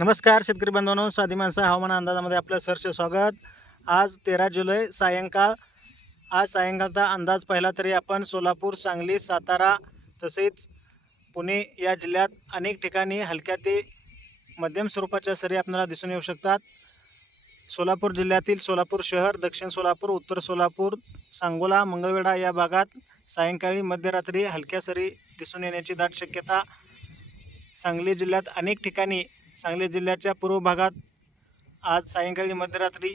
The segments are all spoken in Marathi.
नमस्कार शेतकरी बांधवांनो साधी माणसा हवामान अंदाजामध्ये आपलं सरसे स्वागत. आज तेरा जुलै सायंकाळ. आज सायंकाळचा अंदाज पाहिला तरी आपण सोलापूर सांगली सातारा तसेच पुणे या जिल्ह्यात अनेक ठिकाणी हलक्या ते मध्यम स्वरूपाच्या सरी आपल्याला दिसून येऊ शकतात. सोलापूर जिल्ह्यातील सोलापूर शहर दक्षिण सोलापूर उत्तर सोलापूर सांगोला मंगळवेढा या भागात सायंकाळी मध्यरात्री हलक्या सरी दिसून येण्याची दाट शक्यता सांगली जिल्ह्यात अनेक ठिकाणी सांगली जिल्ह्याच्या पूर्व भागात आज सायंकाळी मध्यरात्री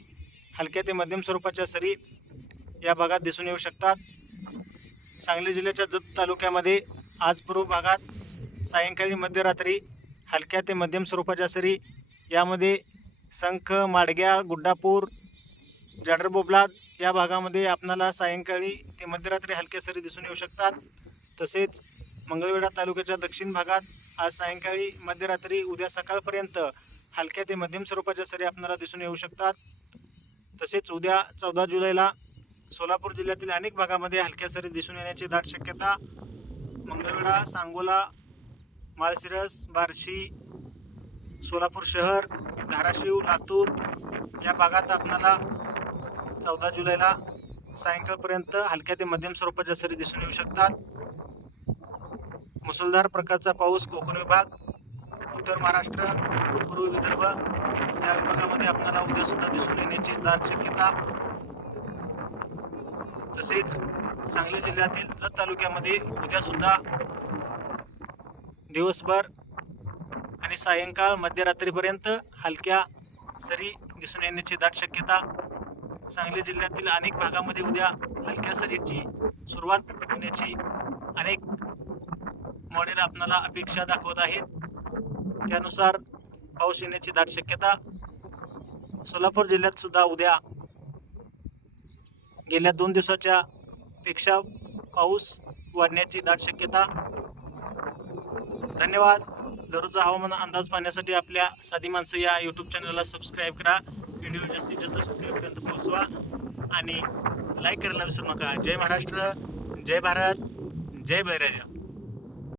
हलक्या ते मध्यम स्वरूपाच्या सरी या भागात दिसून येऊ शकतात. सांगली जिल्ह्याच्या जत तालुक्यामध्ये आज पूर्व भागात सायंकाळी मध्यरात्री हलक्या ते मध्यम स्वरूपाच्या सरी यामध्ये संख माडग्या गुड्डापूर जाडरबोबलाद या भागामध्ये आपणाला सायंकाळी ते मध्यरात्री हलक्या सरी दिसून येऊ शकतात. तसेच मंगळवेढा तालुक्याच्या दक्षिण भागात आज सायंकाळी मध्यरात्री उद्या सकाळपर्यंत हलक्या ते मध्यम स्वरूपाच्या सरी आपणाला दिसून येऊ शकतात. तसेच उद्या चौदा जुलैला सोलापूर जिल्ह्यातील अनेक भागामध्ये हलक्या सरी दिसून येण्याची दाट शक्यता. मंगळवेढा सांगोला माळशिरस बार्शी सोलापूर शहर धाराशिव लातूर या भागात आपणाला चौदा जुलैला सायंकाळपर्यंत हलक्या ते मध्यम स्वरूपाच्या सरी दिसून येऊ शकतात. मुसळधार प्रकारचा पाऊस कोकण विभाग उत्तर महाराष्ट्र पूर्व विदर्भ या विभागामध्ये आपल्याला उद्या सुद्धा दिसून येण्याची दाट शक्यता. तसेच सांगली जिल्ह्यातील जत तालुक्यामध्ये उद्या सुद्धा दिवसभर आणि सायंकाळ मध्यरात्रीपर्यंत हलक्या सरी दिसून येण्याची दाट शक्यता. सांगली जिल्ह्यातील अनेक भागामध्ये उद्या हलक्या सरीची सुरुवात होण्याची अनेक मॉडेल आपणाला अपेक्षा दाखवत आहेत. त्यानुसार पाऊस येण्याची दाट शक्यता. सोलापूर जिल्ह्यात सुद्धा उद्या गेल्या दोन दिवसाच्या पेक्षा पाऊस वाढण्याची दाट शक्यता. धन्यवाद. दररोजचा हवामान अंदाज पाहण्यासाठी आपल्या साधी माणसं या यूट्यूब चॅनलला सबस्क्राईब करा. व्हिडिओ जास्तीत जास्त शेतकऱ्यापर्यंत पोहोचवा. आणि लाईक करायला विसरू नका. जय महाराष्ट्र. जय भारत. जय बैराजा.